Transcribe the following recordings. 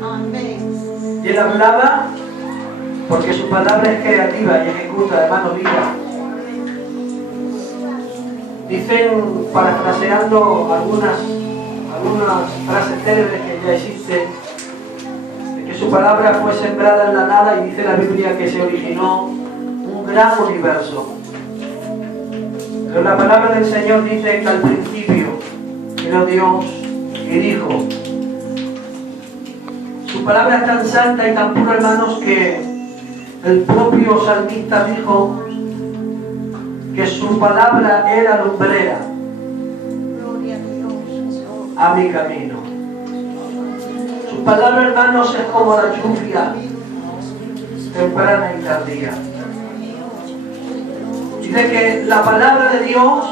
Y él hablaba porque su palabra es creativa y ejecuta de mano viva. Dicen, parafraseando algunas frases célebres que ya existen, de que su palabra fue sembrada en la nada, y dice la Biblia que se originó un gran universo. Pero la palabra del Señor dice que al principio creó Dios y dijo. Su palabra es tan santa y tan pura, hermanos, que el propio salmista dijo que su palabra era lumbrera a mi camino. Su palabra, hermanos, es como la lluvia temprana y tardía. Dice que la palabra de Dios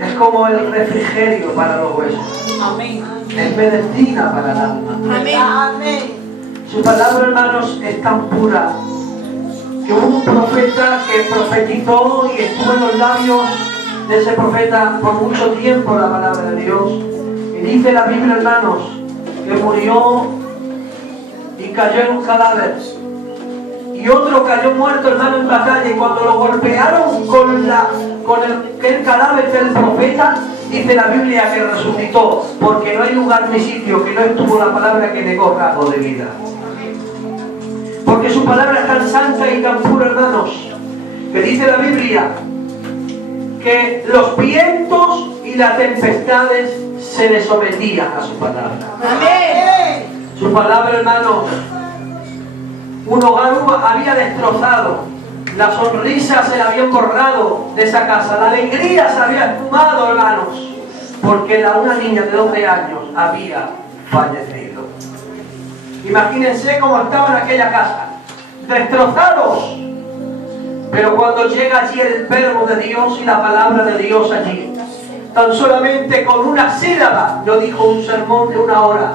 es como el refrigerio para los huesos. Amén. Es medicina para el alma. Amén. Su palabra, hermanos, es tan pura que hubo un profeta que profetizó y estuvo en los labios de ese profeta por mucho tiempo la palabra de Dios. Y dice la Biblia, hermanos, que murió y cayó en un cadáver. Y otro cayó muerto, hermano, en batalla. Y cuando lo golpearon con el cadáver del profeta, dice la Biblia que resucitó, porque no hay lugar ni sitio que no estuvo la palabra que negó rasgo de vida. Porque su palabra es tan santa y tan pura, hermanos, que dice la Biblia que los vientos y las tempestades se le sometían a su palabra. Amén. Su palabra, hermanos, un hogar había destrozado, la sonrisa se la habían borrado de esa casa, la alegría se había esfumado, hermanos, porque una niña de 12 años había fallecido. Imagínense cómo estaba en aquella casa, destrozados. Pero cuando llega allí el verbo de Dios y la palabra de Dios allí, tan solamente con una sílaba, no dijo un sermón de 1 hora,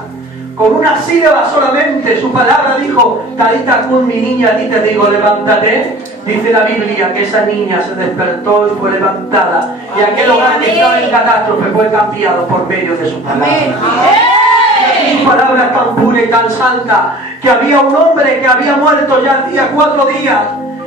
con una sílaba solamente, su palabra dijo, Talita cum, mi niña, a ti te digo, levántate. Dice la Biblia que esa niña se despertó y fue levantada. Y aquel hogar que estaba en catástrofe fue cambiado por medio de su palabra. Su palabra es tan pura y tan santa que había un hombre que había muerto ya hacía 4 días.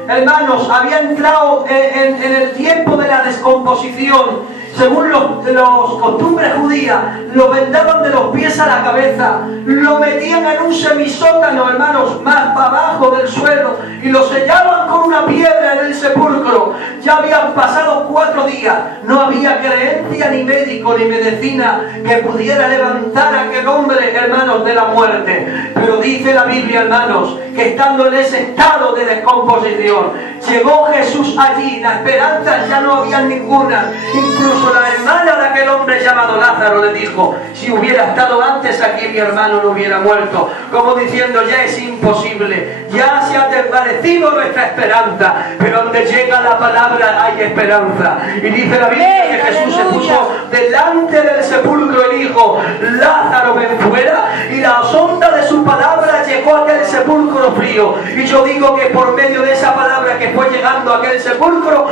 Hermanos, había entrado en el tiempo de la descomposición. Según los costumbres judías, lo vendaban de los pies a la cabeza, lo metían en un semisótano, hermanos, más para abajo del suelo, y lo sellaban con una piedra en el sepulcro. Ya habían pasado 4 días, no había creencia, ni médico, ni medicina que pudiera levantar a aquel hombre, hermanos, de la muerte. Pero dice la Biblia, hermanos, que estando en ese estado de descomposición, llegó Jesús allí, la esperanza ya no había ninguna. Incluso la hermana de aquel hombre llamado Lázaro le dijo, si hubiera estado antes aquí mi hermano no hubiera muerto, como diciendo, ya es imposible, ya se ha desvanecido nuestra esperanza, pero donde llega la palabra hay esperanza. Y dice la Biblia que Jesús se puso delante del sepulcro y dijo, Lázaro, ven fuera, y la sonda de su palabra llegó a aquel sepulcro frío. Y yo digo que por medio de esa palabra que fue llegando a aquel sepulcro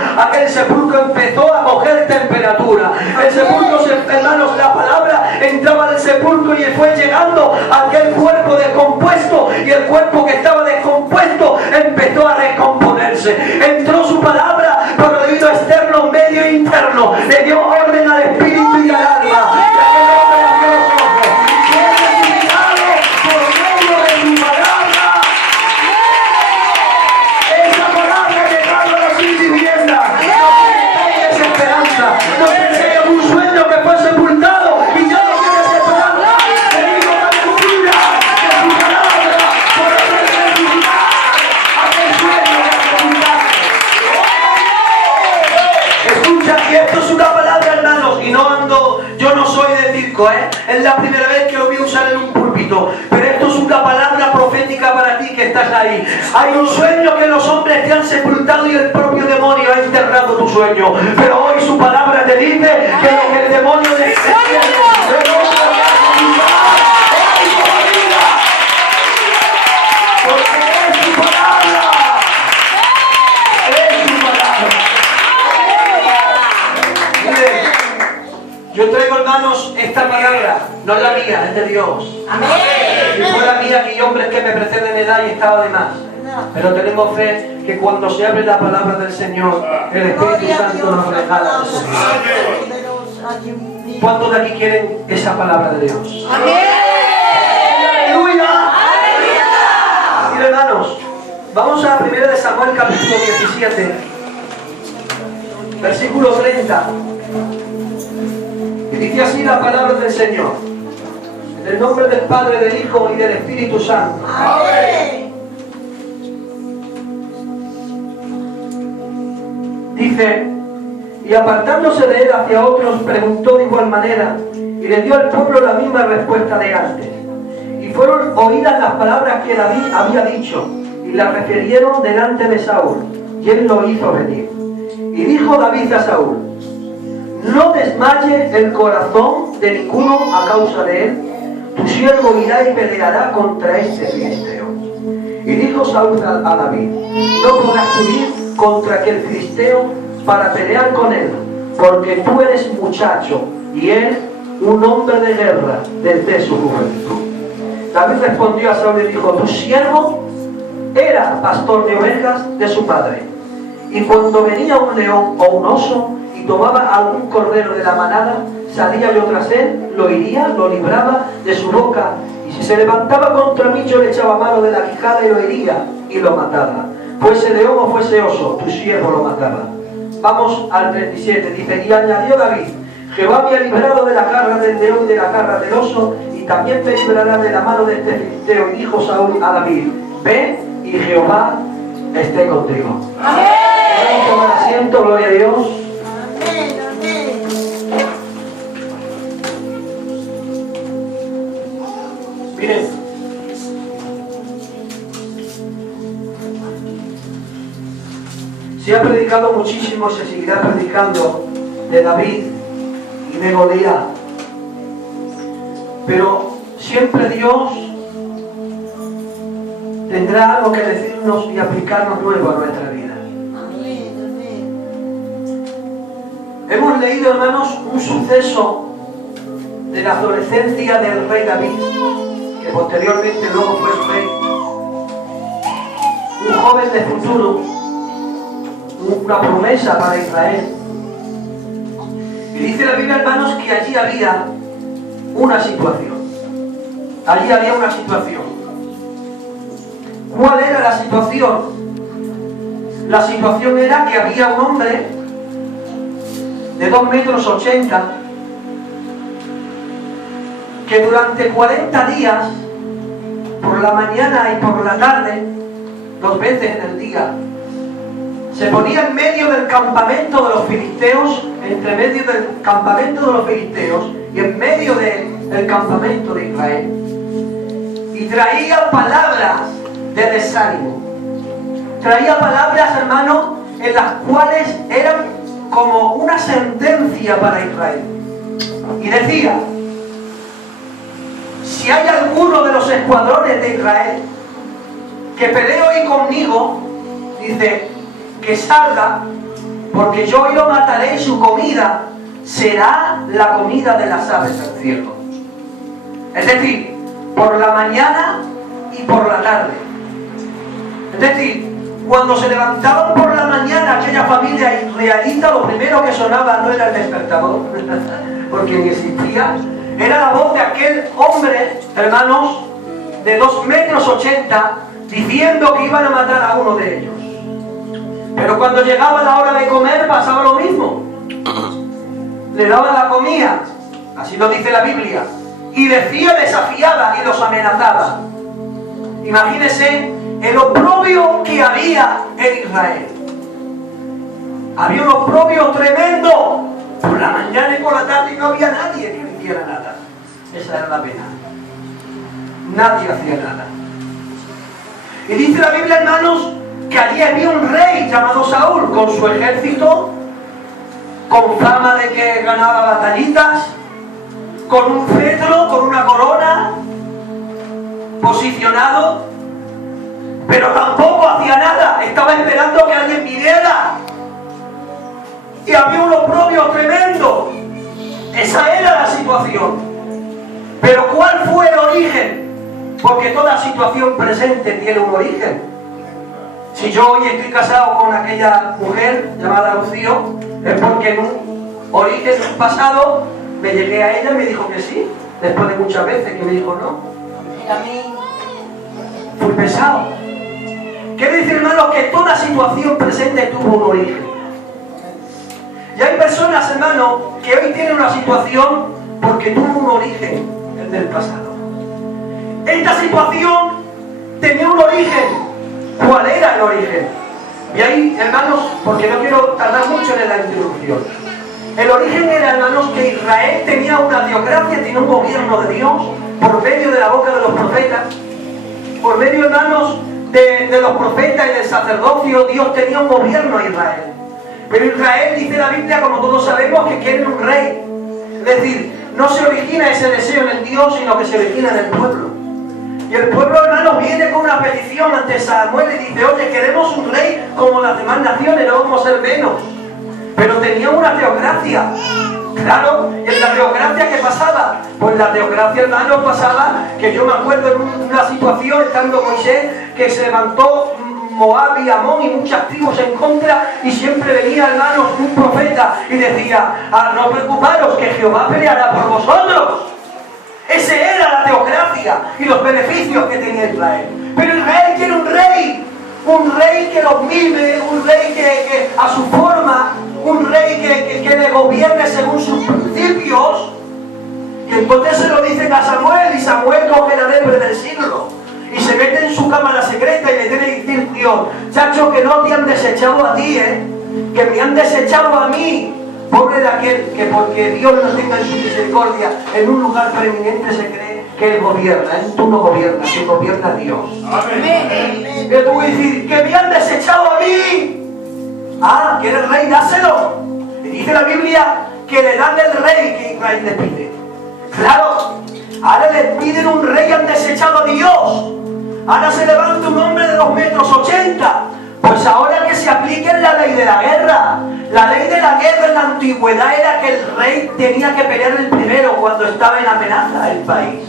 empezó a coger temperatura. El sepulcro, hermanos, la palabra entraba al sepulcro y fue llegando a aquel cuerpo descompuesto, y el cuerpo que estaba descompuesto empezó a recomponerse. Entró su palabra por oído externo, medio e interno, le dio orden al espíritu y al alma. Y aquel hombre abrió los ojos y fue resucitado por medio de su palabra. Esa palabra ha llegado a las viviendas. No tengáis esperanza. No penséis en un sueño que fue sepultado y ya no tienes esperanza. Te digo la mentira de su palabra por hacer resucitar aquel sueño que sepultaste. Escucha, que esto es una palabra, hermanos, y yo no soy de circo, es la primera vez que lo voy a usar en un púlpito, pero esto es una palabra profética para ti que estás ahí. Hay un sueño que los hombres te han sepultado y el propio demonio ha enterrado tu sueño, pero hoy su palabra te dice que lo que el demonio le yo traigo, hermanos, esta palabra. No es la mía, es de Dios. Amén. Si fuera mía, aquí hay hombres que me preceden en edad y estaba de más. Pero tenemos fe que cuando se abre la palabra del Señor, el Espíritu Santo nos regala. ¿Cuántos de aquí quieren esa palabra de Dios? Amén. ¡Aleluya! Mira, hermanos, vamos a 1 de Samuel capítulo 17, versículo 30. Y dice así la palabra del Señor. En el nombre del Padre, del Hijo y del Espíritu Santo. Amén. Dice, y apartándose de él hacia otros, preguntó de igual manera, y le dio al pueblo la misma respuesta de antes. Y fueron oídas las palabras que David había dicho, y las refirieron delante de Saúl, y él lo hizo venir. Y dijo David a Saúl, no desmaye el corazón de ninguno a causa de él, tu siervo irá y peleará contra este filisteo. Y dijo Saúl a David, no podrás subir contra aquel filisteo para pelear con él, porque tú eres muchacho y él un hombre de guerra desde su juventud. David respondió a Saúl y dijo, tu siervo era pastor de ovejas de su padre, y cuando venía un león o un oso y tomaba algún cordero de la manada, salía yo tras él, lo hería, lo libraba de su boca, y si se levantaba contra mí yo le echaba mano de la quijada y lo hería y lo mataba. Fuese león o fuese oso, tu siervo lo mataba. Vamos al 37, dice, y añadió David, Jehová me ha librado de la garra del león y de la garra del oso, y también me librará de la mano de este filisteo. Y dijo Saúl a David, ven y Jehová esté contigo. Amén. Vamos a tomar asiento, gloria a Dios. Amén. Amén. Miren, se ha predicado muchísimo, se seguirá predicando de David y de Goliat, pero siempre Dios tendrá algo que decirnos y aplicarnos nuevo a nuestra vida. Amén. Hemos leído, hermanos, un suceso de la adolescencia del rey David, que posteriormente luego fue el rey, un joven de futuro, una promesa para Israel. Y dice la Biblia, hermanos, que allí había una situación. Allí había una situación. ¿Cuál era la situación? La situación era que había un hombre de 2,80 metros que durante 40 días, por la mañana y por la tarde, 2 veces en el día, se ponía en medio del campamento de los filisteos, entre medio del campamento de los filisteos y en medio del campamento de Israel, y traía palabras de desánimo. Traía palabras, hermanos, en las cuales eran como una sentencia para Israel. Y decía, si hay alguno de los escuadrones de Israel que pelee hoy conmigo, dice, que salga, porque yo hoy lo mataré y su comida será la comida de las aves del cielo. Es decir, por la mañana y por la tarde. Es decir, cuando se levantaban por la mañana aquella familia israelita, lo primero que sonaba no era el despertador, porque ni existía, era la voz de aquel hombre, hermanos, de 2,80 metros, diciendo que iban a matar a uno de ellos. Pero cuando llegaba la hora de comer pasaba lo mismo. Le daban la comida, así lo dice la Biblia, y decía, desafiaba y los amenazaba. Imagínense el oprobio que había en Israel. Había un oprobio tremendo por la mañana y por la tarde, y no había nadie que hiciera nada. Esa era la pena. Nadie hacía nada. Y dice la Biblia, hermanos, que allí había un rey llamado Saúl, con su ejército, con fama de que ganaba batallitas, con un cetro, con una corona, posicionado, pero tampoco hacía nada, estaba esperando que alguien viniera. Y había un oprobio tremendo. Esa era la situación. fue el origen? Porque toda situación presente tiene un origen. Si yo hoy estoy casado con aquella mujer llamada Lucío, es porque en un origen, en un pasado, me llegué a ella y me dijo que sí, después de muchas veces que me dijo no. Y a mí. Fui pesado. Quiere decir, hermanos, que toda situación presente tuvo un origen. Y hay personas, hermanos, que hoy tienen una situación porque tuvo un origen, el del pasado. Esta situación tenía un origen. ¿Cuál era el origen? Y ahí, hermanos, porque no quiero tardar mucho en la introducción. El origen era, hermanos, que Israel tenía una teocracia, tenía un gobierno de Dios por medio de la boca de los profetas. Por medio, hermanos, de los profetas y del sacerdocio, Dios tenía un gobierno a Israel. Pero Israel, dice la Biblia, como todos sabemos, que quieren un rey. Es decir, no se origina ese deseo en el Dios, sino que se origina en el pueblo. Y el pueblo, hermanos, viene con una petición ante Samuel y dice: oye, queremos un rey como las demás naciones, no vamos a ser menos. Pero tenía una teocracia. Claro, y en la teocracia, ¿qué pasaba? Pues la teocracia, hermanos, pasaba que yo me acuerdo en una situación, estando Moisés, que se levantó Moab y Amón y muchas tribus en contra, y siempre venía, hermanos, un profeta y decía: no preocuparos, que Jehová peleará por vosotros. Ese era la teocracia y los beneficios que tenía Israel. Pero Israel quiere un rey que los mime, un rey que a su forma, un rey que le gobierne según sus principios. Y entonces se lo dicen a Samuel, y Samuel coge la lepra del siglo y se mete en su cámara secreta y le tiene que decir: Dios, chacho, que no te han desechado a ti, que me han desechado a mí. Pobre de aquel que, porque Dios no tenga en su misericordia, en un lugar preeminente se cree que Él gobierna. Tú no gobiernas, que gobierna Dios. Amén. Pero tú vas a decir: que me han desechado a mí. ¿Quieres rey? Dáselo. Y dice la Biblia que le dan el rey que Israel le pide. Claro, ahora le piden un rey, han desechado a Dios. Ahora se levanta un hombre de 2,80 metros. Pues ahora que se aplique la ley de la guerra. La ley de la guerra en la antigüedad era que el rey tenía que pelear el primero cuando estaba en amenaza el país.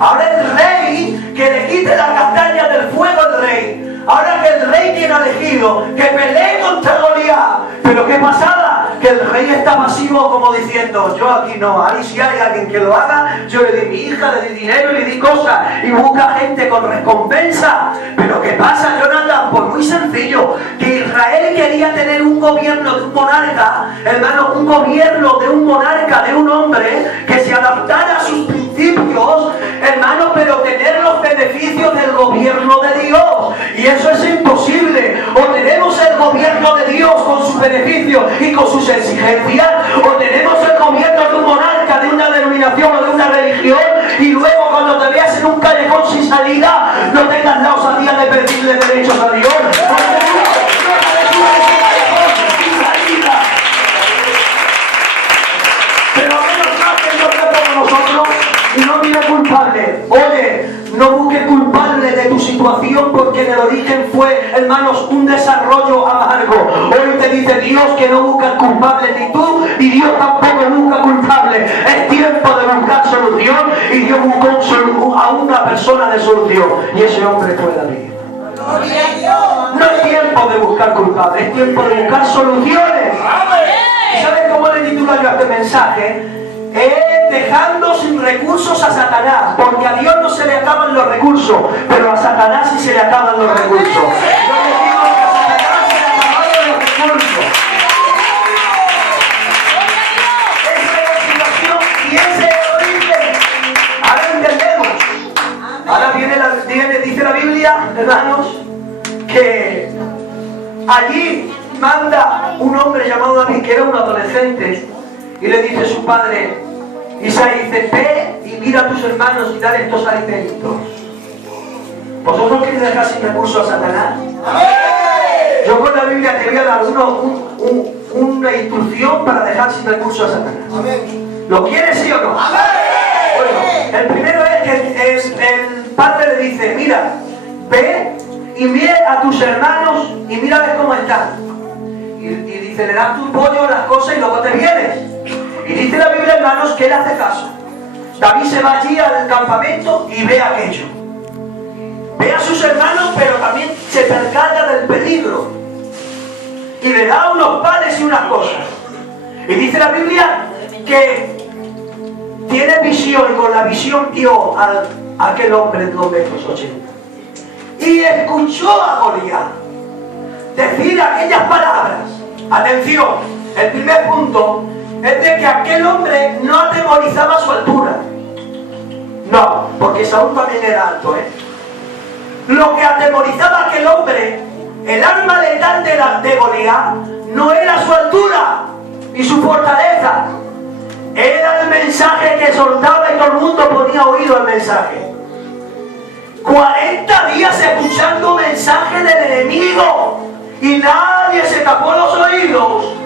Ahora el rey, que le quite las castañas del fuego al rey. Ahora que el rey tiene elegido que pelee contra Goliat. Pero ¿qué pasaba? Que el rey está pasivo, como diciendo: yo aquí no, ahí si hay alguien que lo haga, yo le di mi hija, le di dinero y le di cosas, y busca gente con recompensa. Pero ¿qué pasa, Jonathan? Pues muy sencillo, que Israel quería tener un gobierno de un monarca, hermano, un gobierno de un monarca, de un hombre que se adaptara a sus principios, hermano, pero tener los beneficios del gobierno de Dios. Y eso es imposible. O tenemos el gobierno de Dios con sus beneficios y con sus exigencias, o tenemos el gobierno de un monarca, de una denominación o de una religión, y luego cuando te veas en un callejón sin salida, no tengas la osadía de pedirle derechos a Dios. Pero a menos mal que Dios está con nosotros y no tiene culpable. Oye, no busques culpable de tu situación, porque en el origen fue, hermanos, un desarrollo amargo. Hoy te dice Dios que no buscas culpable, ni tú ni Dios tampoco busca culpable. Es tiempo de buscar solución, y Dios buscó a una persona de solución, y ese hombre fue David. No es tiempo de buscar culpables, es tiempo de buscar soluciones. ¿Y sabes cómo le titulo yo a este mensaje? Dejando sin recursos a Satanás, porque a Dios no se le acaban los recursos, pero a Satanás sí se le acaban los recursos. Yo les digo que a Satanás se le acaban los recursos. Esa es la situación y ese es el origen. Ahora entendemos. Ahora dice la Biblia, hermanos, que allí manda un hombre llamado David, que era un adolescente, y le dice a su padre Isaí, dice: ve y mira a tus hermanos y dale estos alimentos. ¿Vosotros queréis dejar sin recursos a Satanás? Yo con la Biblia te voy a dar una instrucción para dejar sin recursos a Satanás. ¿Lo quieres, sí o no? Bueno, el primero es que el padre le dice: mira, ve y mira a tus hermanos y mira a ver cómo están. Y dice: le das tu pollo, las cosas, y luego te vienes. Y dice la Biblia, hermanos, que él hace caso. David se va allí al campamento y ve aquello. Ve a sus hermanos, pero también se percata del peligro. Y le da unos panes y unas cosas. Y dice la Biblia que tiene visión y con la visión vio a aquel hombre de 2,80 metros. Y escuchó a Goliat decir aquellas palabras. Atención, el primer punto es de que aquel hombre no atemorizaba su altura. No, porque Saúl también era alto, Lo que atemorizaba a aquel hombre, el arma letal de Goliat, no era su altura y su fortaleza. Era el mensaje que soltaba y todo el mundo ponía oído al mensaje. 40 días escuchando mensajes del enemigo y nadie se tapó los oídos.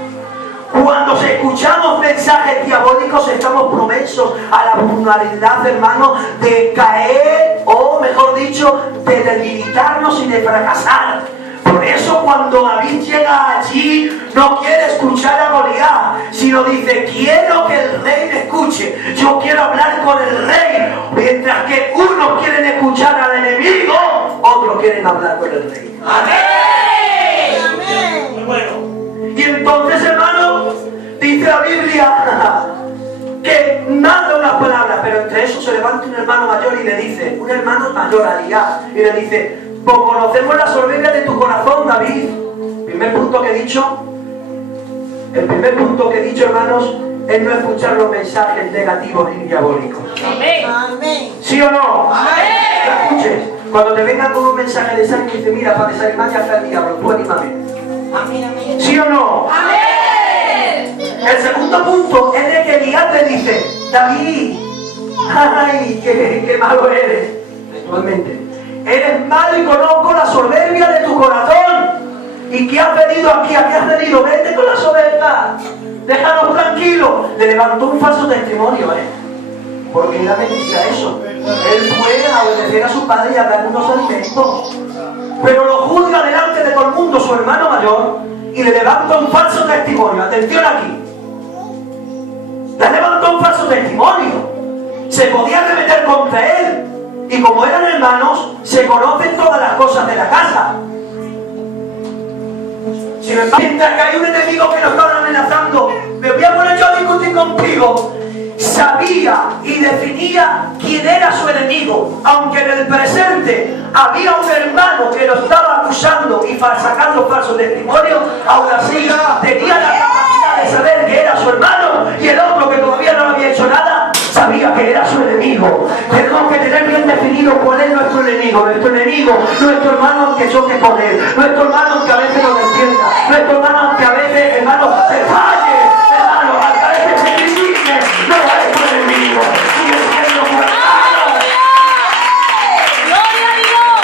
Cuando escuchamos mensajes diabólicos estamos propensos a la vulnerabilidad, hermano, de caer o, mejor dicho, de debilitarnos y de fracasar. Por eso cuando David llega allí no quiere escuchar a Goliat, sino dice: quiero que el rey me escuche, yo quiero hablar con el rey. Mientras que unos quieren escuchar al enemigo, otros quieren hablar con el rey. ¡Amén! Amén. Muy bueno. Y entonces, hermano, dice la Biblia que manda unas palabras, pero entre eso se levanta un hermano mayor y le dice, un hermano mayor, Aliá, y le dice: pues conocemos la soberbia de tu corazón, David. Primer punto que he dicho. El primer punto que he dicho, hermanos, es no escuchar los mensajes negativos ni diabólicos. Amén. ¿Sí o no? Amén. No escuches. Cuando te vengan con un mensaje de desánimo y dice: mira, para desanimar ya está el diablo, tú anímame. Amén. Amén. ¿Sí o no? Amén. El segundo punto es de que Goliat le dice: David, ay, qué malo eres. Actualmente. Eres malo y conozco la soberbia de tu corazón. ¿Y qué has venido aquí? ¿A qué has venido? Vete con la soberbia. Déjanos tranquilos. Le levantó un falso testimonio, porque era mentira eso. Él fue a obedecer a su padre y a darle unos alimentos. Pero lo juzga delante de todo el mundo su hermano mayor y le levanta un falso testimonio. Atención aquí. Le levantó un falso testimonio. Se podía remeter contra él. Y como eran hermanos, se conocen todas las cosas de la casa. Si me mientras que hay un enemigo que nos está amenazando, me voy a poner yo a discutir contigo. Sabía y definía quién era su enemigo, aunque en el presente había un hermano que lo estaba acusando y sacando falso testimonio, aún así tenía la capacidad de saber que era su hermano, y el otro que todavía no había hecho nada sabía que era su enemigo. Tenemos que tener bien definido cuál es nuestro enemigo. Nuestro enemigo, nuestro hermano que choque con él, nuestro hermano que a veces no lo entienda, nuestro hermano que a veces, hermano, se falle, hermano, que a veces se critique, no es tu enemigo, sigue siendo tu hermano. ¡Gloria a Dios!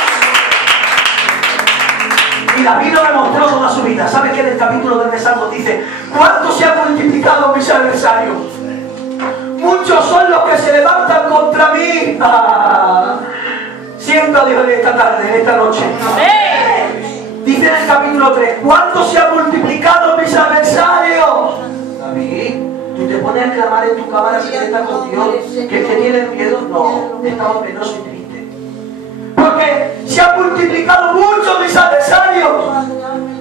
Y David lo demostró toda su vida. ¿Sabe qué en el capítulo del Salmos dice? ¿Cuánto se han multiplicado mis adversarios? Muchos son los que se levantan contra mí. Siento a Dios en esta tarde, en esta noche. Dice en el capítulo 3: ¿cuántos se han multiplicado mis adversarios? David, tú te pones a clamar en tu cámara secreta con Dios, que es que tienes miedo. No, estamos penoso y triste. Porque se han multiplicado muchos mis adversarios.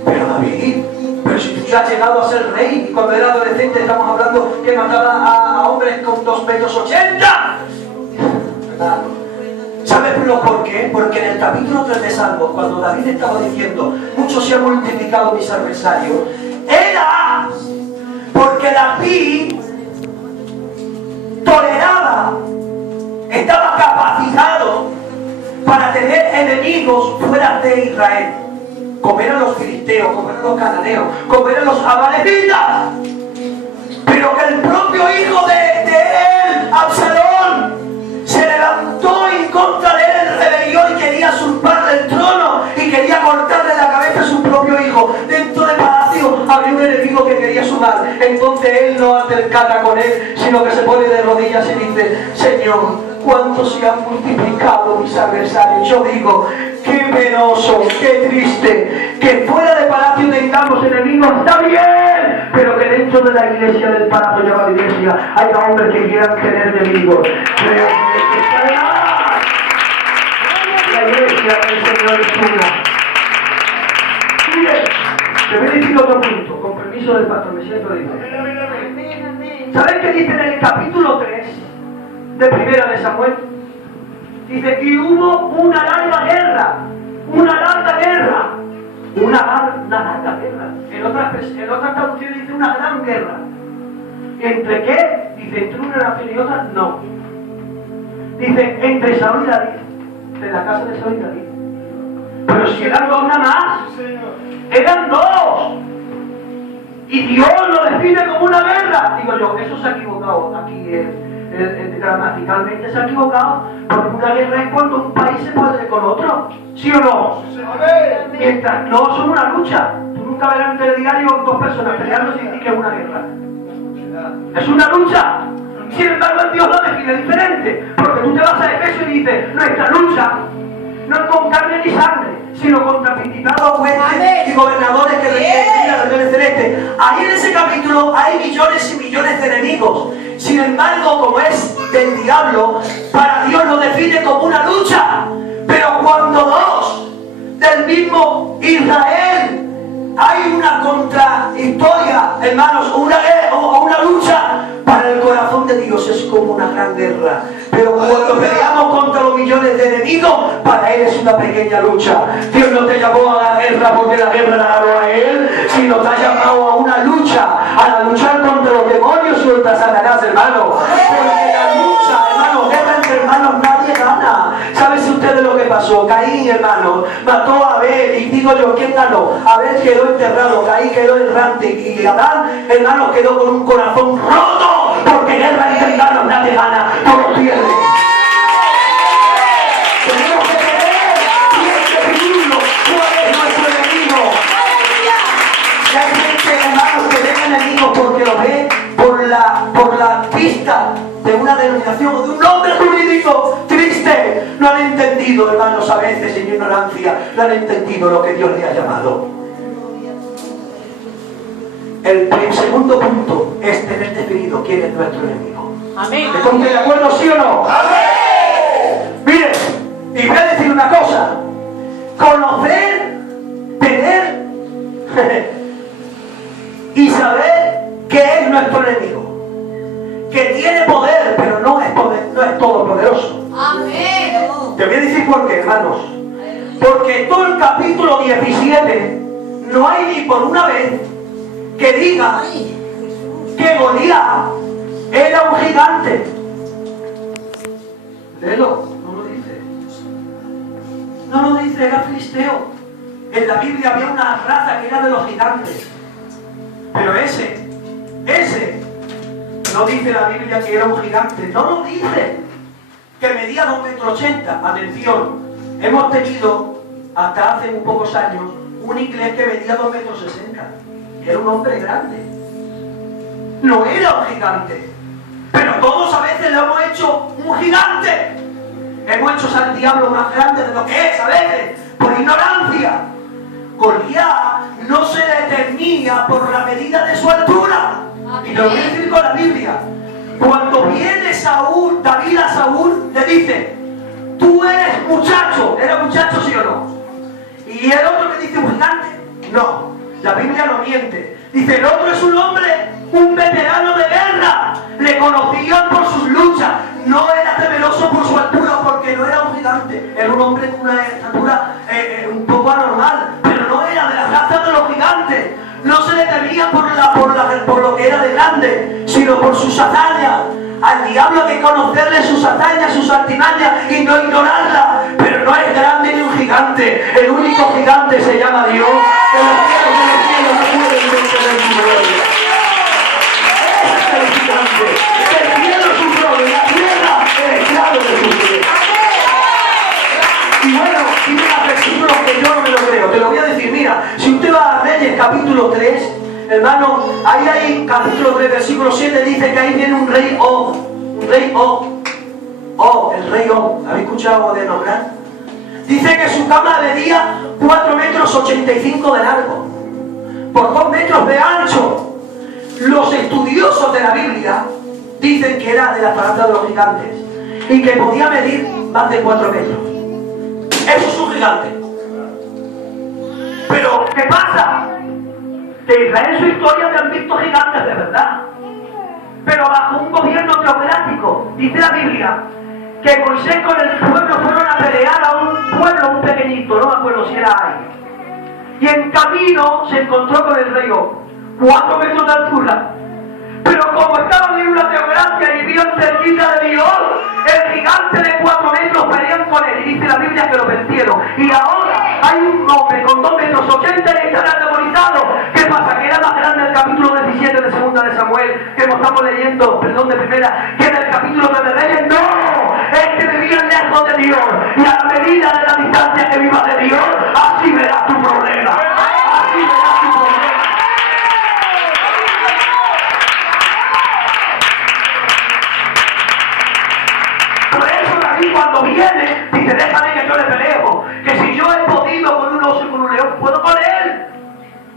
Pero David, pero si tú ya has llegado a ser rey, y cuando era adolescente estamos hablando que mataba a hombres con 2,80 metros. ¿Sabes por qué? Porque en el capítulo 3 de Salmos, cuando David estaba diciendo: muchos se han multiplicado mis adversarios, era porque David toleraba, estaba capacitado para tener enemigos fuera de Israel, como eran los filisteos, como eran los cananeos, como eran los amalecitas. Pero que el propio hijo de él, Absalón, se levantó en contra de él en rebelión y quería usurparle el trono y quería cortarle la cabeza a su propio hijo. Dentro del palacio había un enemigo que quería sumar. Entonces él no altercata con él, sino que se pone de rodillas y dice: Señor, ¿cuántos se han multiplicado mis adversarios? Yo digo: qué penoso, qué triste, que fuera de palacio tengamos enemigos. Está bien, pero que dentro de la iglesia del Palacio llamada iglesia haya hombres que quieran tener enemigos. Creo que está la iglesia del Señor es una. Mire, te voy a decir otro punto, con permiso del pastor, me siento libre. ¿Sabes qué dice en el capítulo 3 de Primera de Samuel? Dice que hubo una larga guerra. Una larga guerra. En otras traducciones dice una gran guerra. ¿Entre qué? Dice, entre una nación y otra, no. Dice, entre Saúl y David. De la casa de Saúl y David. Pero si eran dos nada más. Eran dos. Y Dios lo define como una guerra. Digo yo, eso se ha equivocado aquí. Gramaticalmente se ha equivocado, porque una guerra es cuando un país se puede con otro, ¿sí o no? Mientras no son una lucha. Tú nunca verás en el diario dos personas peleando sin decir que es una guerra. Es una lucha. Sin embargo, Dios lo define diferente, porque tú te vas a Efesios y dices, nuestra lucha no es con carne ni sangre, sino contra principados, jueces y gobernadores que rigen la región celeste. Ahí en ese capítulo hay millones y millones de enemigos. Sin embargo, como es del diablo, para Dios lo define como una lucha. Pero cuando dos del mismo Israel hay una contrahistoria, hermanos, una lucha, para el corazón de Dios es como una gran guerra. Pero cuando peleamos contra los millones de enemigos, para Él es una pequeña lucha. Dios no te llamó a la guerra porque la guerra la ganó a Él, sino te ha llamado a una lucha, a luchar contra los demonios y contra Satanás, hermano. Porque la lucha, hermano, guerra entre hermanos, nadie gana. ¿Saben ustedes lo que pasó? Caín, hermano, mató a Abel, y digo yo, ¿quién ganó? Abel quedó enterrado, Caín quedó errante, y Adán, hermano, quedó con un corazón roto, porque guerra entre hermanos nadie gana, todos pierden. Tenemos que creer y definirlo cuál es nuestro enemigo. Y hay gente, hermanos, que ven enemigos porque lo ve por la pista de una denominación o de un nombre jurídico triste. No han entendido, hermanos, a veces en ignorancia, no han entendido lo que Dios le ha llamado. El segundo punto es tener definido quién es nuestro enemigo. Amén. ¿Están de acuerdo, sí o no? Amén. Miren, y voy a decir una cosa. Conocer, tener y saber qué es nuestro enemigo. Que tiene poder, pero no es todopoderoso. Amén. Te voy a decir por qué, hermanos. Porque todo el capítulo 17 no hay ni por una vez que diga que Goliat era un gigante. Léelo, no lo dice. No lo dice, era filisteo. En la Biblia había una raza que era de los gigantes. Pero ese, no dice la Biblia que era un gigante. No lo dice. Que medía 2,80 metros. Atención, hemos tenido hasta hace un pocos años un inglés que medía 2,60 metros. Era un hombre grande. No era un gigante. Pero todos a veces lo hemos hecho un gigante. Hemos hecho al diablo más grande de lo que es a veces, por ignorancia. Goliat no se determina por la medida de su altura. Y lo voy a decir con la Biblia. Cuando viene David a Saúl, le dice: tú eres muchacho. ¿Era muchacho, sí o no? Y el otro que dice un gigante, no. La Biblia no miente. Dice, el otro es un hombre, un veterano de guerra. Le conocían por sus luchas. No era temeroso por su altura, porque no era un gigante. Era un hombre con una estatura un poco anormal, pero no era de la raza de los gigantes. No se le temía por lo que era de grande, sino por sus hazañas. Al diablo hay que conocerle sus hazañas, sus artimañas y no ignorarlas. Pero no es grande ni un gigante. El único gigante se llama Dios. El cielo no puede contener su gloria. Ese es el gigante. El cielo es su gloria, la tierra el esclavo de su gloria. Y bueno, tiene unos versículos que yo no me lo creo. Te lo voy a decir, mira, si usted va a Reyes capítulo 3, hermano, ahí hay capítulo 3, versículo 7, dice que ahí viene un rey Og. Un rey Og. Og, el rey Og. ¿Habéis escuchado de nombrar? Dice que su cama medía 4,85 metros de largo, por 2 metros de ancho. Los estudiosos de la Biblia dicen que era de la franja de los gigantes y que podía medir más de 4 metros. Eso es un gigante. Pero, ¿qué pasa? Que Israel en su historia se han visto gigantes de verdad. Pero bajo un gobierno teocrático, dice la Biblia, que Moisés con el pueblo fueron a pelear a un pueblo muy pequeñito, no me acuerdo si era ahí. Y en camino se encontró con el rey Og, 4 metros de altura. Pero como estaban en una teocracia y vivían cerquita de Dios, el gigante de 4 metros pelean con él. Y dice la Biblia que lo vencieron. Y ahora hay un hombre con 2 metros 80 y están atemorizados. ¿Qué pasa? Que era más grande el capítulo 17 de segunda de Samuel, que estamos leyendo, perdón, de primera, que en el capítulo de Reyes. ¡No! Es que vivían lejos de Dios. Y a la medida de la distancia que vivas de Dios, así verás tu problema. Así verás tu problema. Cuando viene, dice, déjame que yo le peleo, que si yo he podido con un oso y con un león, puedo con él.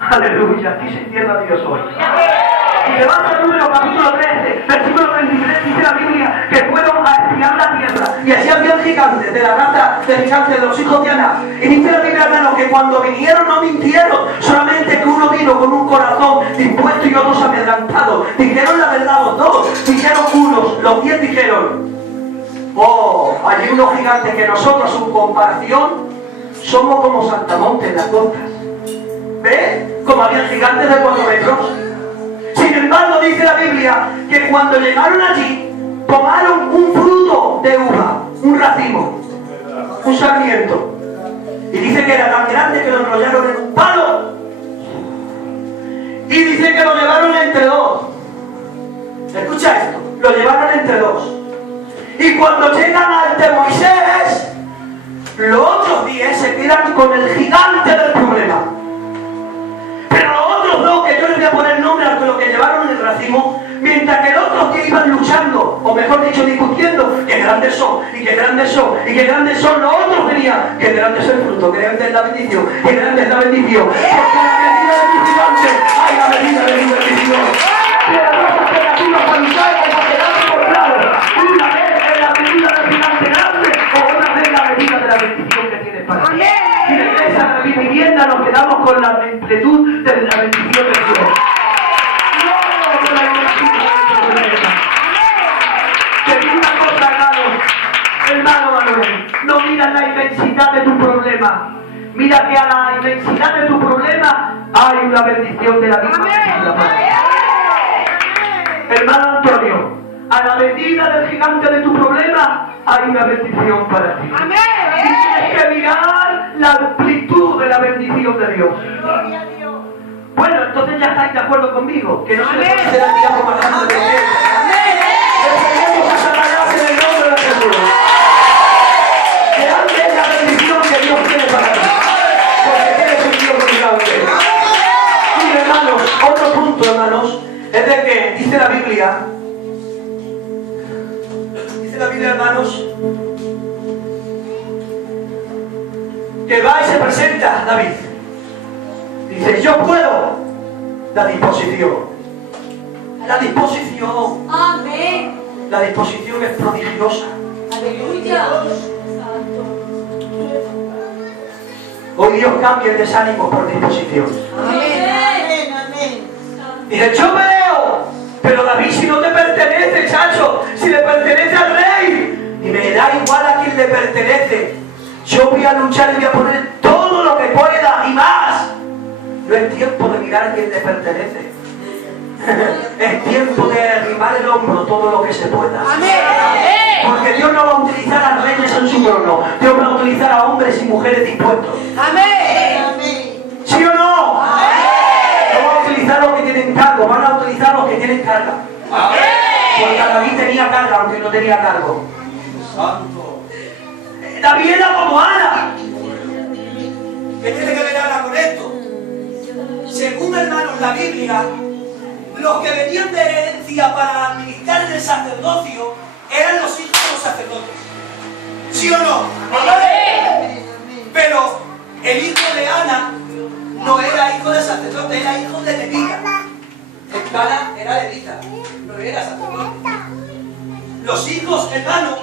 Aleluya, aquí se entiende a Dios hoy. Y se va al número capítulo 13, versículo 33, dice la Biblia que fueron a espiar la tierra y así había gigantes de la raza de gigantes de los hijos de Aná. Y dice la Biblia, hermanos, que cuando vinieron no mintieron, solamente que uno vino con un corazón dispuesto y otros amedrentados. Dijeron la verdad los dos, dijeron unos, los 10 dijeron: oh, hay unos gigantes que nosotros en comparación somos como Saltamontes en las costas. ¿Ves? Como había gigantes de 4 metros. Sin embargo, dice la Biblia que cuando llegaron allí, tomaron un fruto de uva, un racimo, un sarmiento. Y dice que era tan grande que lo enrollaron en un palo. Y dice que lo llevaron entre 2. Escucha esto, lo llevaron entre 2. Y cuando llegan ante Moisés, los otros 10 se quedan con el gigante del problema. Pero los otros 2, que yo les voy a poner nombre a los que llevaron el racimo, mientras que los otros que iban luchando, o mejor dicho, discutiendo, qué grandes son, y qué grandes son, y qué grandes son, los otros venían, qué grande es el fruto, qué grande es la bendición, qué grande es la bendición. Porque a la medida de mi gigante hay la medida de mi bendición. Que las cosas negativas para luchar hay que quedarse por lado. Una vez en la medida del gigante grande, o una vez en la medida de la bendición que tienes para ti. Y de esa vivienda nos quedamos con la plenitud de la bendición de Dios. Te digo una cosa, hermano Manuel, no miras la inmensidad de tu problema. Mira que a la inmensidad de tu problema hay una bendición de la misma medida. Hermano Antonio, a la medida del gigante de tu problema hay una bendición para ti. Amén. Y tienes que mirar la amplitud de la bendición de Dios. Bueno, entonces ya estáis de acuerdo conmigo, que no se puede hacer el diablo más grande de Dios. Reprendemos a Satanás en el nombre de Jesús. Que antes la bendición que Dios tiene para ti, porque tienes un Dios muy grande. Y hermanos, otro punto, hermanos, es de que dice la Biblia, hermanos, que va y se presenta David. Dice, yo puedo. La disposición. La disposición. Amén. La disposición es prodigiosa. Aleluya. Hoy Dios cambia el desánimo por disposición. Amén. Amén. Dice, yo peleo. Pero David, si no te pertenece, chacho, si le pertenece al rey, y me da igual a quien le pertenece, yo voy a luchar y voy a poner todo lo que pueda y más. No es tiempo de mirar a quien le pertenece. Es tiempo de arrimar el hombro todo lo que se pueda. Porque Dios no va a utilizar a reyes en su trono. Dios va a utilizar a hombres y mujeres dispuestos. Amén. ¿Sí o no? No va a utilizar los que tienen cargo, van a utilizar los que tienen carga. Porque David tenía carga aunque no tenía cargo. David era como Ana. ¿Qué tiene que ver Ana con esto? Según, hermanos, la Biblia, los que venían de herencia para administrar el sacerdocio eran los hijos de los sacerdotes. ¿Sí o no? Pero el hijo de Ana no era hijo de sacerdote, era hijo de levita. Elcana era levita, no era sacerdote. Los hijos, hermanos,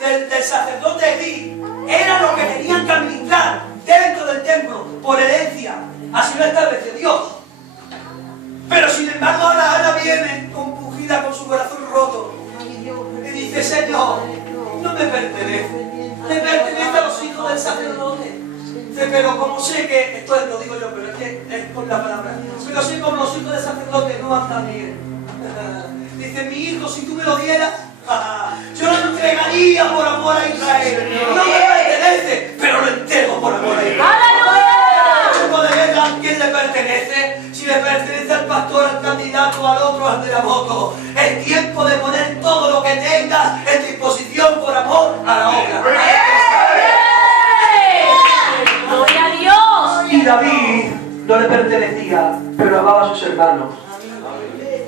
del sacerdote Elí eran los que tenían que administrar dentro del templo por herencia. Así lo estableció Dios. Pero sin embargo ahora Ana viene compungida con su corazón roto y dice: Señor, no me pertenece, le pertenece a los hijos del sacerdote. Dice: pero como sé que, esto lo digo yo, pero es que es por la palabra, pero sé como los hijos del sacerdote no andan bien. Dice: mi hijo, si tú me lo dieras, yo lo entregaría por amor a Israel. No me pertenece, pero lo entrego por amor a Israel. ¿Cómo de ver a quién le pertenece? Si le pertenece al pastor, al candidato, al otro, al de la moto. Es tiempo de poner todo lo que tengas en disposición por amor a la obra. ¡Gloria a Dios! Y David no le pertenecía, pero amaba a sus hermanos.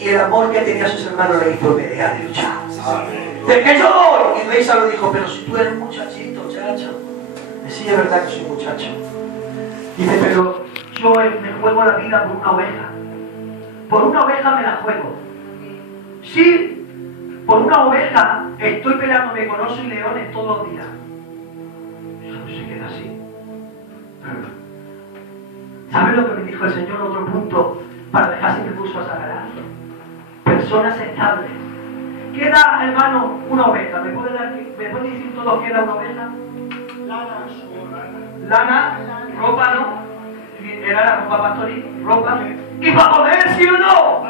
Y el amor que tenía a sus hermanos le hizo pelear y luchar. ¿De qué yo voy? Y Reisa lo dijo: pero si tú eres muchachito, chacho. Sí, es verdad que soy muchacho. Dice: pero yo me juego la vida por una oveja. Por una oveja me la juego. Sí, por una oveja estoy peleándome con osos y leones todos los días. Eso no se queda así. ¿Sabes lo que me dijo el Señor? Otro punto para dejar sin recurso a Satanás. Personas estables. Queda, hermano, una oveja. ¿Me puede decir todo qué da una oveja? Lana, ropa, ¿no? Era la ropa pastoril, ropa. ¿Y para comer, sí o no?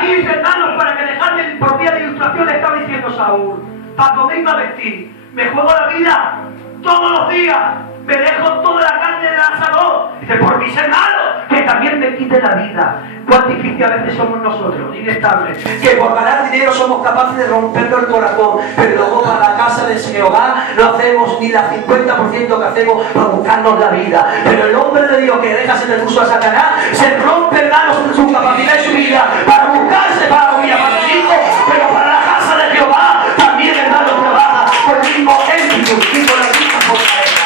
Mis hermanos, para que dejarme por vía de ilustración, le estaba diciendo Saúl: para comer y para vestir. Me juego la vida todos los días. Me dejo toda la carne de la salud. Dice: por mis hermanos, que también me quite la vida. Cuán difícil a veces somos nosotros, inestables, que por ganar dinero somos capaces de rompernos el corazón, pero luego para la casa de Jehová no hacemos ni la 50% que hacemos para buscarnos la vida. Pero el hombre de Dios que deja ese recurso a Satanás se rompe, hermanos, su capacidad y su vida para buscarse para la vida para sus hijos, pero para la casa de Jehová también, hermanos, trabaja con el mismo éxito y con la misma fortaleza.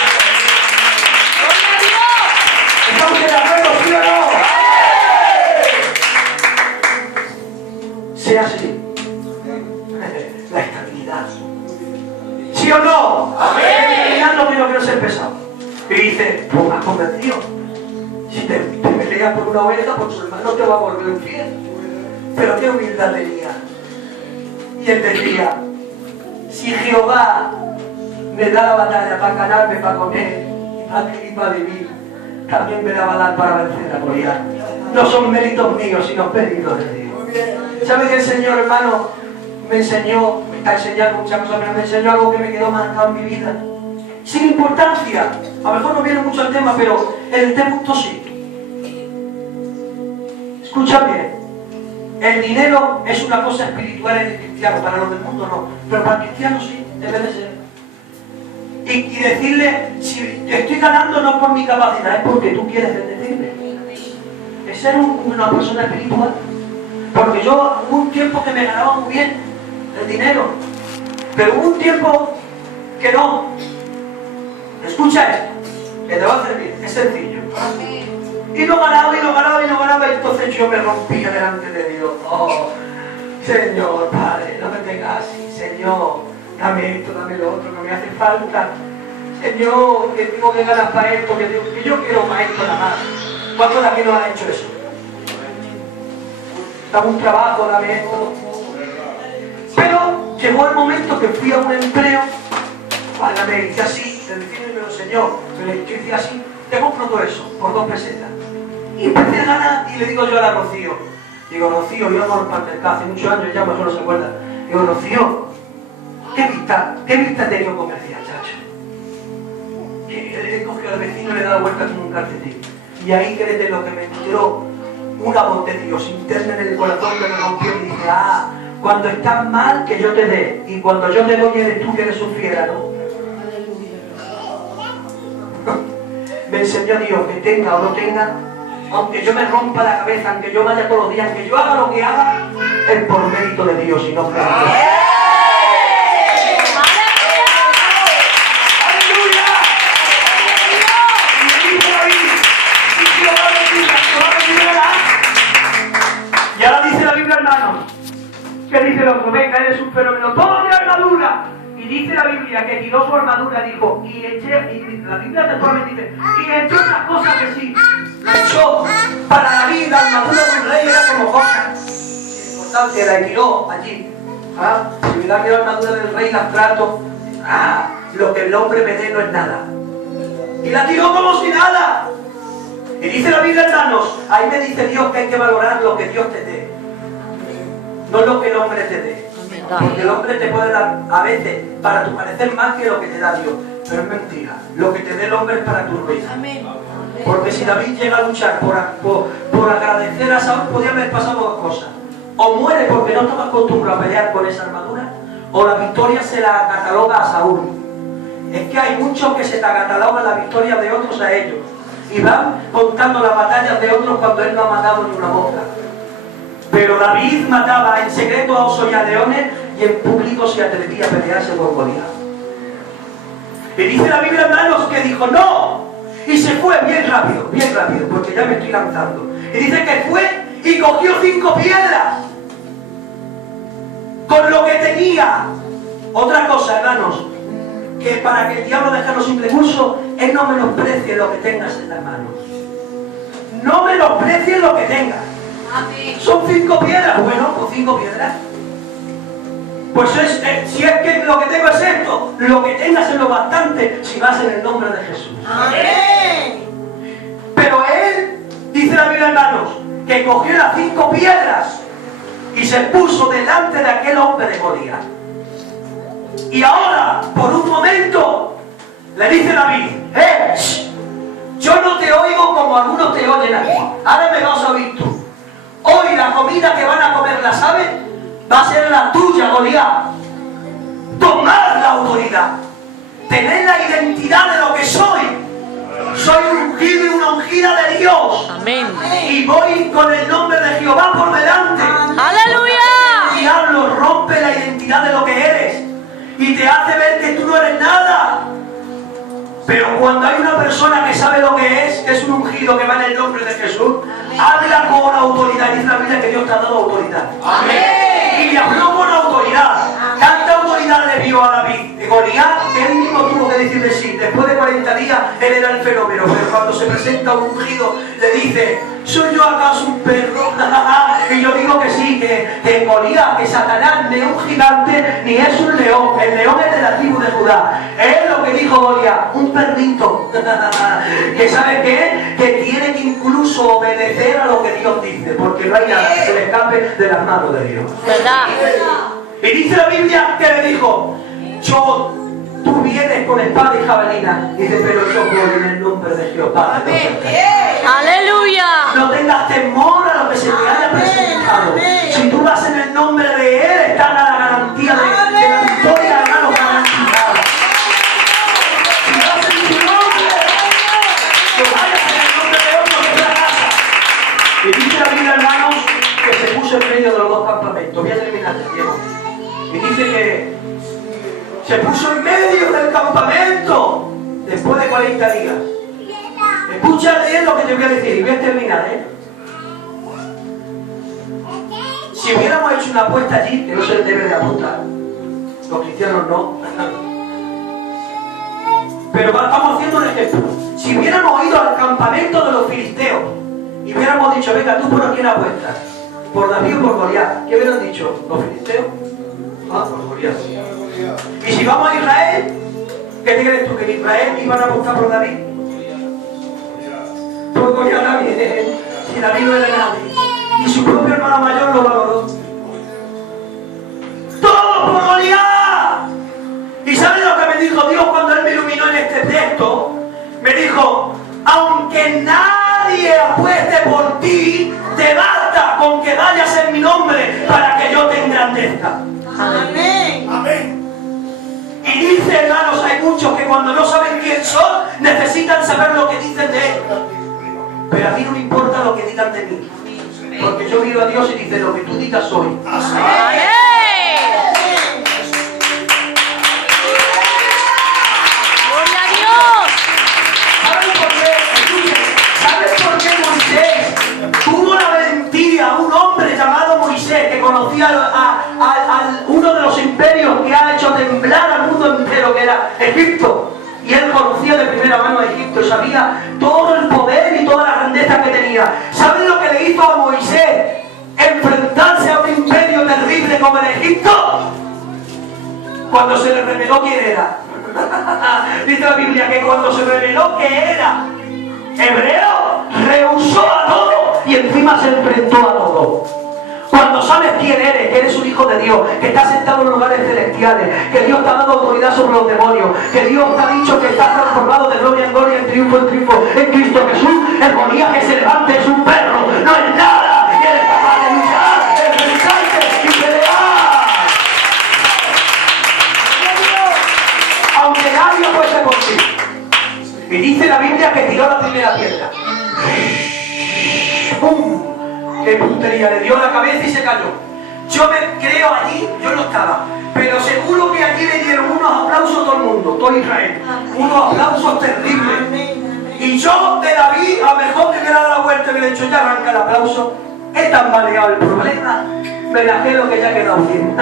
¿Estamos de acuerdo, sí o no? Sea así. La estabilidad. ¿Sí o no? Amén. No quiero ser pesado. Y dice: pues me has convencido. Si te peleas por una oveja, por su hermano te va a volver infiel. Pero qué humildad tenía. Y él decía: si Jehová me da la batalla para ganarme, para comer y para vivir, también me la va a dar para vencer a Goliat. No son méritos míos, sino méritos de Dios. ¿Sabe que el Señor, hermano, me enseñó, me está enseñando muchas cosas, pero me enseñó algo que me quedó marcado en mi vida? Sin importancia, a lo mejor no viene mucho al tema, pero en este punto sí. Escucha bien, el dinero es una cosa espiritual en el cristiano, para los del mundo no, pero para el cristiano sí, debe de ser. Y decirle: si estoy ganando no por mi capacidad, es porque tú quieres bendecirme. Es ser una persona espiritual. Porque yo hubo un tiempo que me ganaba muy bien el dinero, pero hubo un tiempo que no. Escucha esto, que te va a servir, es sencillo. Y no ganaba, y no ganaba, y no ganaba, y entonces yo me rompía delante de Dios. Oh, Señor, Padre, no me tengas así, Señor, dame esto, dame lo otro, que me hace falta. Señor, que tengo que ganar para esto, que yo quiero para esto nada más. ¿Cuántos de aquí no han hecho eso? Dame un trabajo, dame esto. Pero llegó el momento que fui a un empleo, válgame, hice así, le decía: Señor, me hice así, te compro todo eso, por 2 pesetas. Y empecé a ganar, y le digo yo a la Rocío, digo: Rocío, yo amo los pantercas, hace muchos años ya, mejor no se acuerda. Digo: Rocío, ¿qué vista he tenido comercial, chacho? Que he cogido al vecino y le he dado vueltas como un calcetín. Y ahí créete lo que me entró una voz de Dios interna en el corazón que me rompió y dije: cuando estás mal, que yo te dé, y cuando yo te doy, eres tú que eres un fiera, ¿no? Me enseñó Dios que tenga o no tenga, aunque yo me rompa la cabeza, aunque yo vaya todos los días, aunque yo haga lo que haga, es por mérito de Dios y no por mérito de Dios. pero me lo tomo de armadura. Y dice la Biblia que tiró su armadura, dijo, y la Biblia textualmente dice, y entre otras cosas que sí, la echó para David, la armadura de un rey era como cosa importante, la tiró allí. Si me da que la armadura del rey la trato, lo que el hombre me dé no es nada. Y la tiró como si nada. Y dice la Biblia, hermanos, ahí me dice Dios que hay que valorar lo que Dios te dé, no lo que el hombre te dé. Porque el hombre te puede dar a veces para tu parecer más que lo que te da Dios. Pero es mentira. Lo que te dé el hombre es para tu ruina. Porque si David llega a luchar por agradecer a Saúl, podía haber pasado dos cosas. O muere porque no estaba acostumbrado a pelear con esa armadura, o la victoria se la cataloga a Saúl. Es que hay muchos que se catalogan la victoria de otros a ellos. Y van contando las batallas de otros cuando él no ha matado ni una mosca. Pero David mataba en secreto a osos y a leones y en público se atrevía a pelearse con Goliat. Y dice la Biblia, hermanos, que dijo no. Y se fue bien rápido, porque ya me estoy lanzando. Y dice que fue y cogió 5 piedras. Con lo que tenía. Otra cosa, hermanos, que para que el diablo deje los simple curso, él no menosprecie lo que tengas en las manos. No menosprecie lo que tengas. Son 5 piedras. Bueno, pues 5 piedras. Pues si es que lo que tengo es esto, lo que tengas es lo bastante si vas en el nombre de Jesús. Amén. Pero él, dice la Biblia, hermanos, que cogió las 5 piedras y se puso delante de aquel hombre de Goliat. Y ahora, por un momento, le dice David, yo no te oigo como algunos te oyen aquí. Ahora me vas a oír tú. Hoy la comida que van a comer las aves va a ser la tuya, Goliat. Tomad la autoridad. Tened la identidad de lo que soy. Soy un ungido y una ungida de Dios. Amén. Y voy con el nombre de Jehová por delante. ¡Aleluya! El diablo rompe la identidad de lo que eres y te hace ver que tú no eres nada. Pero cuando hay una persona que sabe lo que es un ungido que va en el nombre de Jesús, habla con autoridad. Dice la Biblia que Dios te ha dado autoridad. Amén. Y le habló con autoridad. Tanta autoridad le dio a David. Goliat, él mismo tuvo que decir de sí. Después de 40 días, él era el fenómeno. Pero cuando se presenta un ungido, le dice, ¿soy yo acaso un perro? Y yo digo que sí, que Goliat, que Satanás ni es un gigante, ni es un león. El león es de la tribu de Judá. Es lo que dijo Goliat, un perrito. Que ¿sabe qué? Que tiene que incluso obedecer a lo que Dios dice. Porque no hay nada que se le escape de las manos de Dios. ¿Verdad? Y dice la Biblia que le dijo, tú vienes con espada y jabalina. Dice, pero yo voy en el nombre de Jehová. ¡Aleluya! No tengas temor a lo que se te haya presentado. Si tú vas en el nombre de Él, está la garantía de la victoria, hermano, garantizada. Si vas en su nombre, que vayas en el nombre de otro que sea casa. Y dice la Biblia, hermanos, que se puso en medio de los dos campamentos. Voy a terminar este tiempo. Y dice que se puso en medio del campamento después de 40 días. Escucha bien lo que te voy a decir y voy a terminar, Si hubiéramos hecho una apuesta allí, que no se debe de apuntar, los cristianos no, pero estamos haciendo un ejemplo. Si hubiéramos ido al campamento de los filisteos y hubiéramos dicho, venga, ¿tú por quién apuestas? ¿Por David o por Goliat? ¿Qué hubieran dicho los filisteos? Por Goliat. Y si vamos a Israel, ¿qué te crees tú? ¿Que en Israel iban a apostar por David? Por Goliat también. Si David no era nadie. Y su propio hermano mayor lo valoró. ¡Todo por Goliat! ¿Y sabes lo que me dijo Dios cuando Él me iluminó en este texto? Me dijo, aunque nadie apueste por ti, te basta con que vayas en mi nombre para que yo te engrandezca. Amén. Amén. Y dice, hermanos, hay muchos que cuando no saben quién son, necesitan saber lo que dicen de Él. Pero a mí no me importa lo que digan de mí. Porque yo miro a Dios y dice, lo que tú digas soy. ¡Amén! ¡Gloria a Dios! ¿Sabes por qué? ¿Sabes por qué Moisés tuvo la valentía? Un hombre llamado Moisés que conocía a uno de los imperios Egipto. Y él conocía de primera mano a Egipto y sabía todo el poder y toda la grandeza que tenía. ¿Saben lo que le hizo a Moisés enfrentarse a un imperio terrible como el Egipto? Cuando se le reveló quién era. Dice la Biblia que cuando se reveló que era hebreo, rehusó a todo y encima se enfrentó a todo. Cuando sabes quién eres, que eres un hijo de Dios, que estás sentado en lugares celestiales, que Dios te ha dado autoridad sobre los demonios, que Dios te ha dicho que estás transformado de gloria en gloria, en triunfo en Cristo Jesús, el Goliat que se levante es un perro, no es nada, y eres capaz de luchar, enfrentarte y pelear. Aunque nadie fuese por ti. Y dice la Biblia que tiró la primera piedra. ¡Pum! ¡Qué puntería! Le dio la cabeza y se cayó. Yo me creo allí, yo no estaba, pero seguro que allí le dieron unos aplausos a todo el mundo, todo Israel. Unos aplausos terribles. Y yo de David, a lo mejor que me da la vuelta y me le he dicho, ya arranca el aplauso. He tambaleado el problema. Me dejé lo que ya ha quedado bien.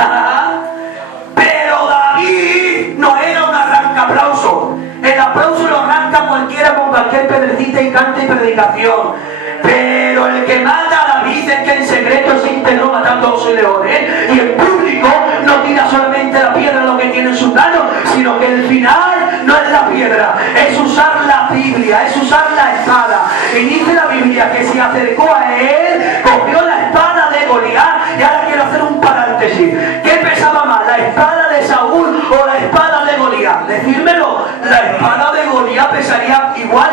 Pero David no era un arranca aplauso. El aplauso lo arranca cualquiera con cualquier pedrecita y canta y predicación. Pero el que mata a David es que en secreto se integró matando a los leones. Y en público no tira solamente la piedra lo que tiene en sus manos, sino que el final no es la piedra, es usar la Biblia, es usar la espada. Y dice la Biblia que se acercó a él, cogió la espada de Goliat. Y ahora quiero hacer un paréntesis. ¿Qué pesaba más, la espada de Saúl o la espada de Goliat? Decírmelo. La espada de Goliat pesaría igual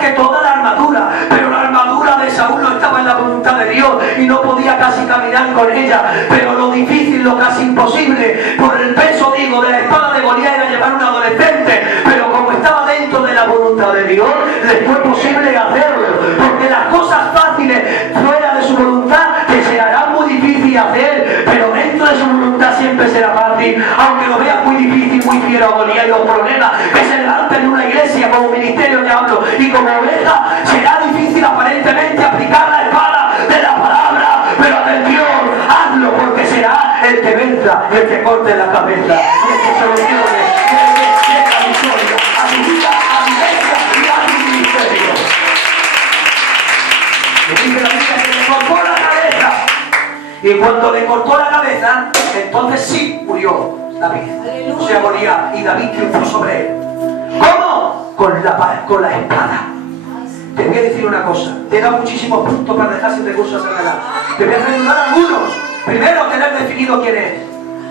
que toda la armadura, pero la armadura de Saúl no estaba en la voluntad de Dios y no podía casi caminar con ella. Pero lo difícil, lo casi imposible, por el peso, digo, de la espada de Goliat era llevar un adolescente, pero como estaba dentro de la voluntad de Dios, les fue posible hacerlo, porque las cosas fáciles fuera de su voluntad que se harán muy difícil hacer, pero dentro de su voluntad siempre será fácil, aunque lo veas muy difícil, muy fiero a Goliat. Y los problemas que se levanten en una iglesia como ministerio de hablo y como oveja, será difícil aparentemente aplicar la espada de la palabra, pero atención, hazlo, porque será el que venza, el que corte la cabeza, y el que solucione, y el que llegue la victoria a tu vida, a tu iglesia y a tu ministerio. Y dice la Biblia que le cortó la cabeza, y cuando le cortó la cabeza, entonces sí murió David. O sea, Goliat, y David triunfó sobre él. ¿Cómo? Con la espada. Te voy a decir una cosa, te he dado muchísimos puntos para dejar sin recursos a Satanás. Te voy a mencionar algunos. Primero, tener definido quién es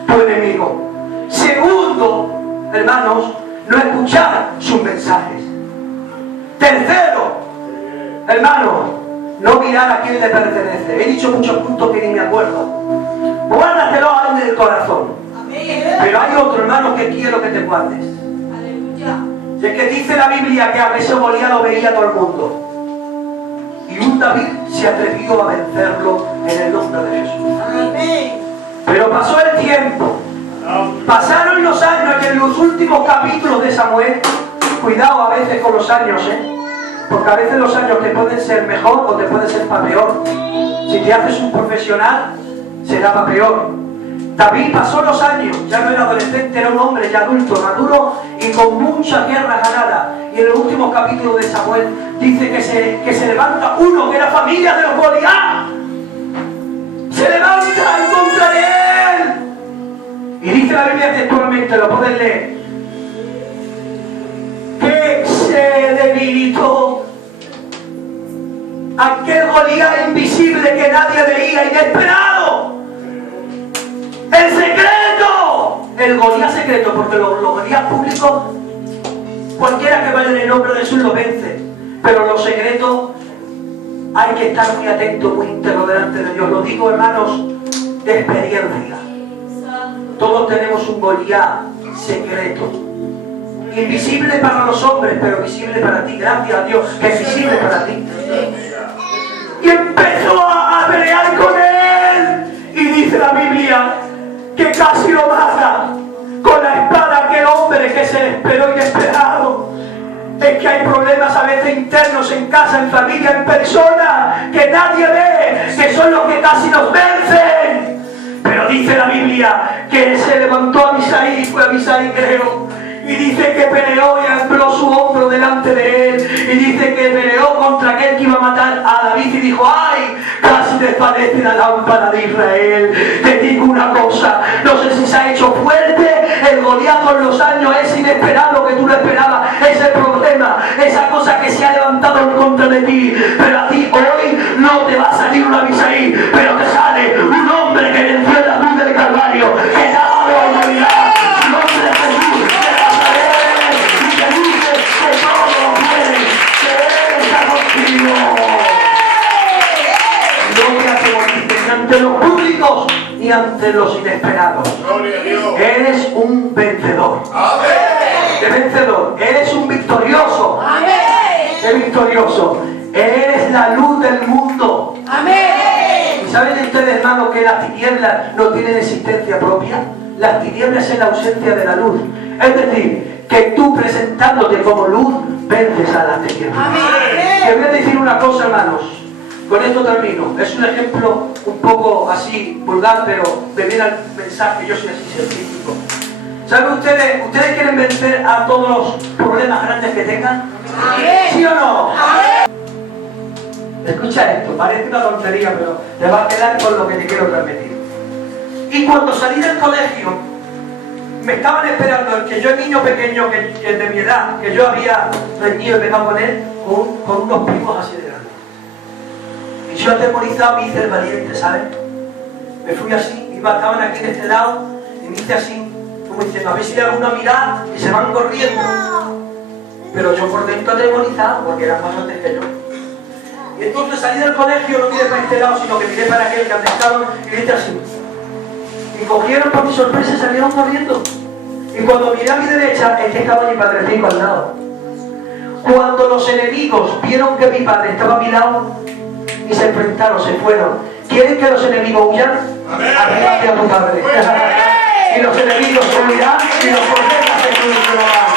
tu enemigo. Segundo, hermanos, no escuchar sus mensajes. Tercero, hermanos, no mirar a quién le pertenece. He dicho muchos puntos que ni me acuerdo. Guárdatelo ahí en el corazón. Pero hay otro, hermano, que quiero que te guardes. Y es que dice la Biblia que a veces Goliat lo veía todo el mundo. Y un David se atrevió a vencerlo en el nombre de Jesús. Pero pasó el tiempo. Pasaron los años y en los últimos capítulos de Samuel, cuidado a veces con los años, porque a veces los años te pueden ser mejor o te pueden ser para peor. Si te haces un profesional, será para peor. David pasó los años, ya no era adolescente, era un hombre ya adulto, maduro y con muchas guerras ganadas. Y en el último capítulo de Samuel dice que se levanta uno que era familia de los Goliat. Se levanta en contra de él. Y dice la Biblia textualmente, lo pueden leer, que se debilitó aquel Goliat invisible que nadie veía, inesperado. ¡El secreto! El Goliat secreto, porque los Goliat públicos, cualquiera que vaya en el nombre de Jesús lo vence. Pero los secretos hay que estar muy atento, muy íntegro delante de Dios. Lo digo, hermanos, de experiencia. Todos tenemos un Goliat secreto. Invisible para los hombres, pero visible para ti. Gracias a Dios que es visible para ti. Y empezó a pelear con él. Y dice la Biblia que casi lo mata con la espada aquel hombre que se esperó inesperado. Es que hay problemas a veces internos en casa, en familia, en persona, que nadie ve, que son los que casi nos vencen. Pero dice la Biblia que se levantó Abisai, fue Abisai creo, y Y dice que peleó y amplió su hombro delante de él. Y dice que peleó contra aquel que iba a matar a David. Y dijo, ¡ay! Casi desvanece la lámpara de Israel. Te digo una cosa, no sé si se ha hecho fuerte el Goliat con los años. Es inesperado que tú no esperabas ese problema, esa cosa que se ha levantado en contra de ti. Pero a ti hoy no te va a salir una Abisaí, pero te sale un hombre que venció en la cruz del Calvario, que te ha dado autoridad. Nombre de Jesús de Nazaret, y te dice que todo lo puede, que Él está contigo. No te atemorices ni ante los públicos ni ante los inesperados. Eres un vencedor. De vencedor, eres un victorioso. De victorioso, eres la luz del mundo. ¿Y saben ustedes, hermanos, que las tinieblas no tienen existencia propia? Las tinieblas es la ausencia de la luz. Es decir, que tú presentándote como luz, vences a las tinieblas. Te voy a decir una cosa, hermanos. Con esto termino. Es un ejemplo un poco así vulgar, pero me viene al mensaje. Yo soy así científico. ¿Saben ustedes? ¿Ustedes quieren vencer a todos los problemas grandes que tengan? ¿Sí o no? Escucha esto, parece una tontería, pero te va a quedar con lo que te quiero transmitir. Y cuando salí del colegio, me estaban esperando el que yo, el niño pequeño que de mi edad, que yo había venido y pegado con él, con unos primos así de grandes. Y yo atemorizado me hice el valiente, ¿sabes? Me fui así, estaban aquí de este lado, y me hice así, como diciendo, a ver si hay alguna mirada, y se van corriendo. Pero yo por dentro atemorizado, porque eran más grandes que yo. Y entonces salí del colegio, no miré para este lado, sino que miré para aquel que atestaron y le hice así. Y cogieron por mi sorpresa y salieron corriendo. Y cuando miré a mi derecha, es que estaba mi padrecito al lado. Cuando los enemigos vieron que mi padre estaba a mi lado, y se enfrentaron, se fueron. ¿Quieren que los enemigos huyan? Arríbate a tu padre. Y los enemigos se huirán y los problemas se solucionarán.